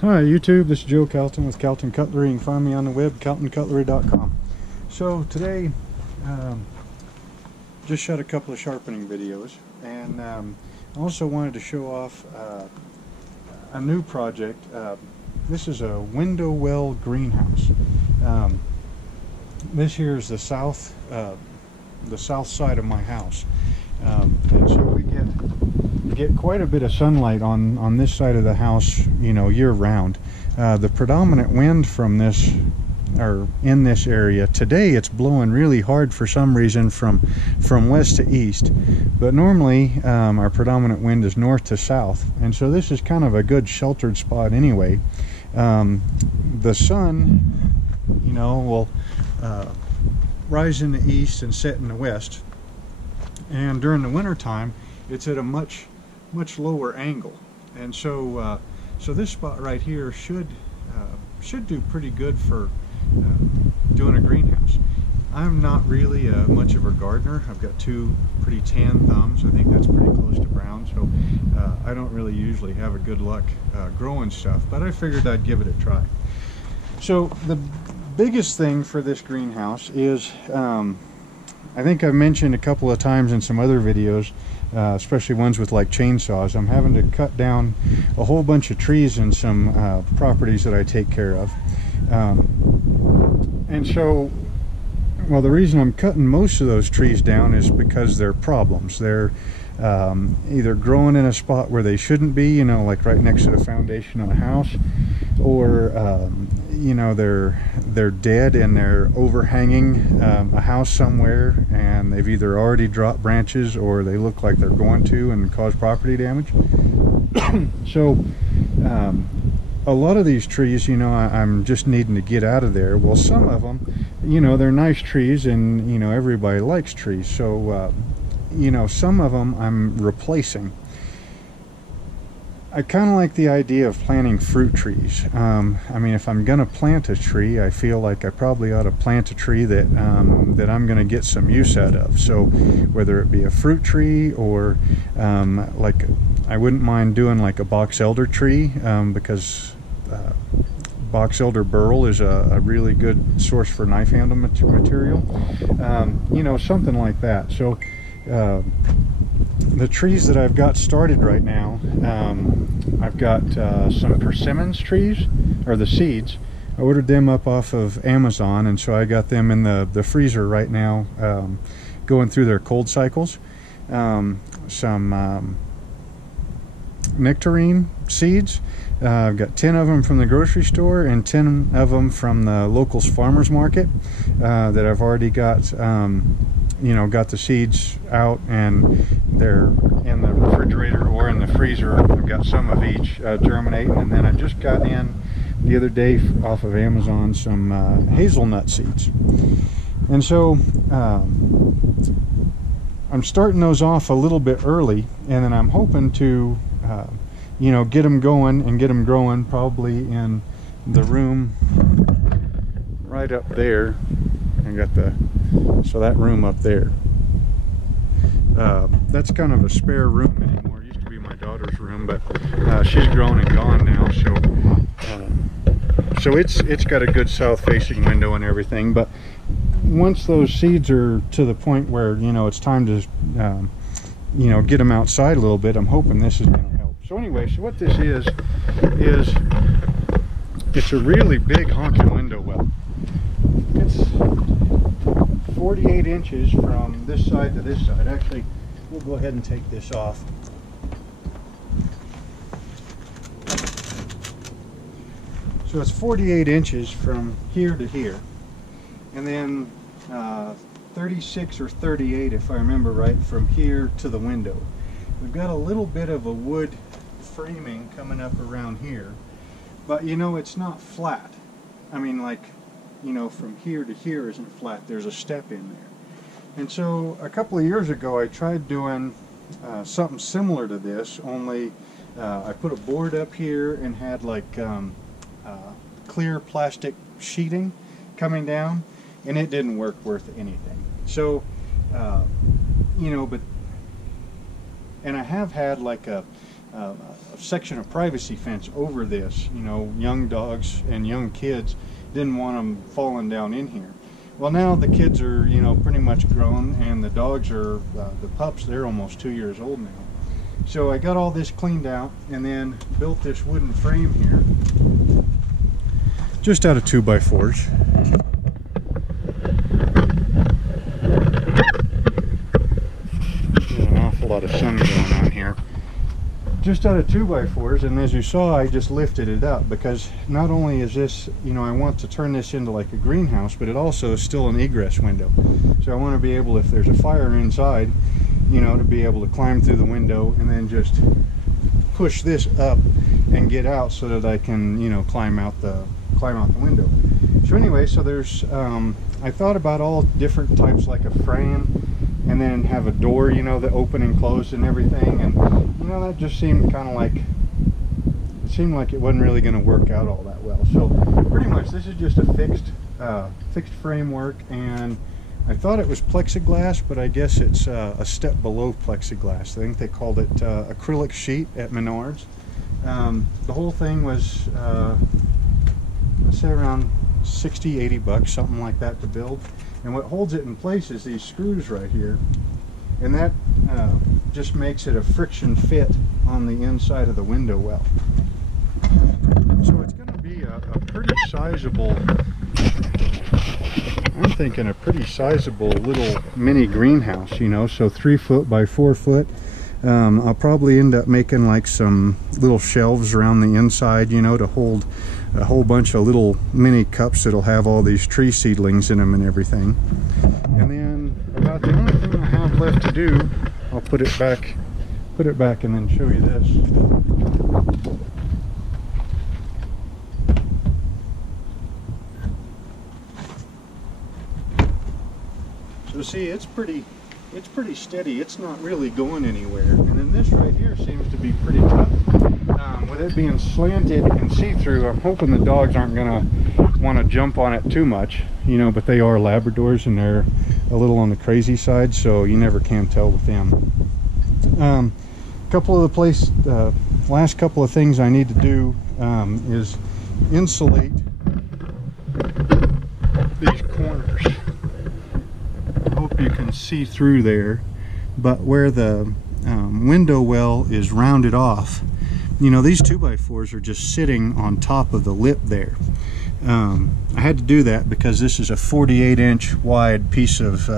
Hi YouTube, this is Joe Calton with Calton Cutlery. You can find me on the web, caltoncutlery.com. So today, just shot a couple of sharpening videos, and I also wanted to show off a new project. This is a window well greenhouse. This here is the south side of my house, and so we get quite a bit of sunlight on this side of the house, you know, year round. The predominant wind from this, or in this area today, it's blowing really hard for some reason from west to east, but normally our predominant wind is north to south, and so this is kind of a good sheltered spot anyway. The sun, you know, will rise in the east and set in the west, and during the winter time it's at a much lower angle, and so so this spot right here should do pretty good for doing a greenhouse. I'm not really much of a gardener. I've got two pretty tan thumbs. I think that's pretty close to brown, so I don't really usually have a good luck growing stuff, but I figured I'd give it a try. So the biggest thing for this greenhouse is, I think I've mentioned a couple of times in some other videos, especially ones with like chainsaws, I'm having to cut down a whole bunch of trees in some properties that I take care of. And so, well, the reason I'm cutting most of those trees down is because they're problems. They're either growing in a spot where they shouldn't be, you know, like right next to the foundation of a house, or you know, they're dead and they're overhanging a house somewhere, and they've either already dropped branches or they look like they're going to and cause property damage. So a lot of these trees, you know, I'm just needing to get out of there. Well, some of them, you know, they're nice trees, and you know, everybody likes trees, so you know, some of them I'm replacing. I kind of like the idea of planting fruit trees. I mean, if I'm gonna plant a tree, I feel like I probably ought to plant a tree that I'm gonna get some use out of. So whether it be a fruit tree, or like, I wouldn't mind doing like a box elder tree, because box elder burl is a really good source for knife handle material. You know, something like that. So the trees that I've got started right now, I've got some persimmons trees, or the seeds. I ordered them up off of Amazon, and so I got them in the freezer right now, going through their cold cycles. Some nectarine seeds. I've got 10 of them from the grocery store and 10 of them from the local farmers market that I've already got, you know, got the seeds out, and they're in the refrigerator or in the freezer. I've got some of each germinating, and then I just got in the other day off of Amazon some hazelnut seeds, and so I'm starting those off a little bit early, and then I'm hoping to you know, get them going and get them growing probably in the room right up there. I got so that room up there, that's kind of a spare room anymore. It used to be my daughter's room, but she's grown and gone now, so it's got a good south facing window and everything. But once those seeds are to the point where, you know, it's time to you know, get them outside a little bit, I'm hoping this is going to help. So anyway, so what this is it's a really big honking window well. It's 48 inches from this side to this side. Actually, we'll go ahead and take this off. So it's 48 inches from here to here, and then 36 or 38, if I remember right, from here to the window. We've got a little bit of a wood framing coming up around here, but you know, it's not flat. I mean, like, you know, from here to here isn't flat. There's a step in there. And so a couple of years ago I tried doing something similar to this, only I put a board up here and had like clear plastic sheeting coming down, and it didn't work worth anything. So you know, and I have had like a a section of privacy fence over this. You know, young dogs and young kids didn't want them falling down in here. Well, now the kids are, you know, pretty much grown, and the dogs are, the pups, they're almost 2 years old now. So I got all this cleaned out and then built this wooden frame here, just out of 2x4s. There's an awful lot of sun going on here. Just out of 2x4s, and as you saw, I just lifted it up because not only is this, you know, I want to turn this into like a greenhouse, but it also is still an egress window. So I want to be able, if there's a fire inside, you know, to be able to climb through the window and then just push this up and get out so that I can, you know, climb out the window. So anyway, so there's I thought about all different types, like a frame, and then have a door, you know, that open and close and everything, and you know, that just seemed kind of like, it seemed like it wasn't really going to work out all that well. So pretty much this is just a fixed framework, and I thought it was plexiglass, but I guess it's a step below plexiglass. I think they called it acrylic sheet at Menards. The whole thing was let's say around 60-80 bucks, something like that, to build. And what holds it in place is these screws right here, and that just makes it a friction fit on the inside of the window well. So it's going to be a pretty sizable, I'm thinking a pretty sizable little mini greenhouse, you know, so 3 foot by 4 foot. I'll probably end up making like some little shelves around the inside, you know, to hold a whole bunch of little mini cups that'll have all these tree seedlings in them and everything. And then about the only thing I have left to do, I'll put it back and then show you this. So see, it's pretty steady. It's not really going anywhere. And then this right here seems to be pretty tough. With it being slanted and see-through, I'm hoping the dogs aren't gonna want to jump on it too much, you know, but they are Labradors and they're a little on the crazy side, so you never can tell with them. Last couple of things I need to do is insulate these corners. I hope you can see through there, but where the window well is rounded off, you know, these 2x4s are just sitting on top of the lip there. I had to do that because this is a 48-inch wide piece of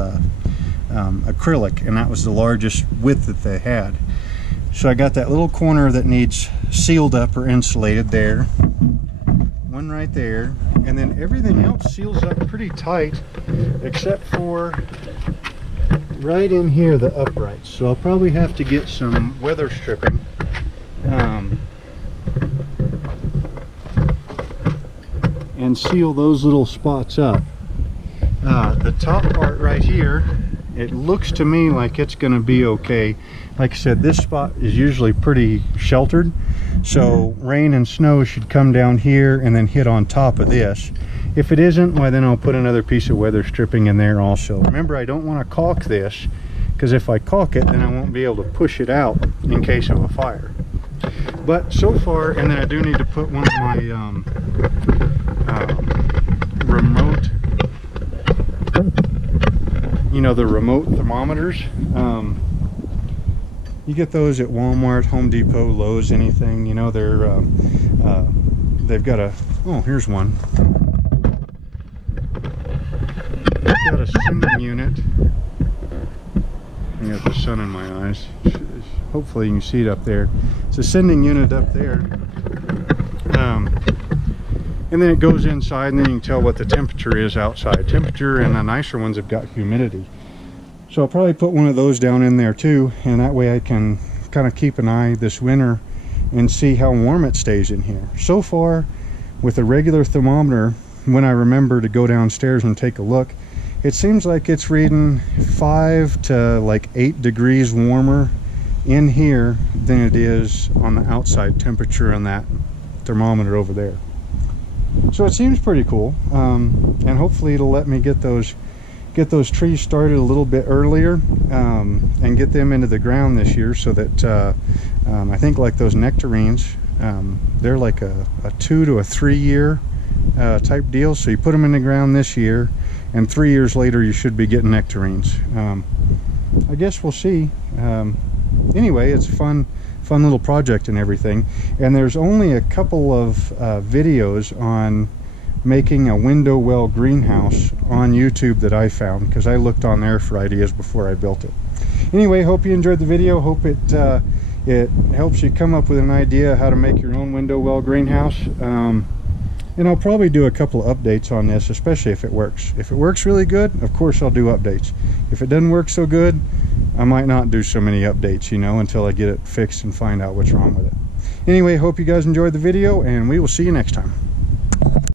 acrylic, and that was the largest width that they had. So I got that little corner that needs sealed up or insulated there, one right there, and then everything else seals up pretty tight except for right in here, the uprights. So I'll probably have to get some weather stripping and seal those little spots up. The top part right here, it looks to me like it's going to be okay. Like I said, this spot is usually pretty sheltered, so rain and snow should come down here and then hit on top of this. If it isn't, well, then I'll put another piece of weather stripping in there also. Remember, I don't want to caulk this, because if I caulk it, then I won't be able to push it out in case of a fire. But so far, and then I do need to put one of my remote, you know, the remote thermometers. You get those at Walmart, Home Depot, Lowe's, anything. You know, they've got a, oh, here's one. They've got a sending unit. I got the sun in my eyes. Hopefully you can see it up there. It's a sending unit up there. And then it goes inside, and then you can tell what the temperature is outside. Temperature, and the nicer ones have got humidity. So I'll probably put one of those down in there too, and that way I can kind of keep an eye this winter and see how warm it stays in here. So far, with a regular thermometer, when I remember to go downstairs and take a look, it seems like it's reading 5 to like 8 degrees warmer in here than it is on the outside temperature on that thermometer over there. So it seems pretty cool, and hopefully it'll let me get those trees started a little bit earlier, and get them into the ground this year, so that I think like those nectarines, they're like a 2 to 3 year type deal. So you put them in the ground this year, and 3 years later you should be getting nectarines. I guess we'll see. Anyway, it's a fun little project and everything. And there's only a couple of videos on making a window well greenhouse on YouTube that I found, because I looked on there for ideas before I built it. Anyway, hope you enjoyed the video. Hope it helps you come up with an idea how to make your own window well greenhouse. And I'll probably do a couple of updates on this, especially if it works. If it works really good, of course I'll do updates. If it doesn't work so good, I might not do so many updates, you know, until I get it fixed and find out what's wrong with it. Anyway, hope you guys enjoyed the video, and we will see you next time.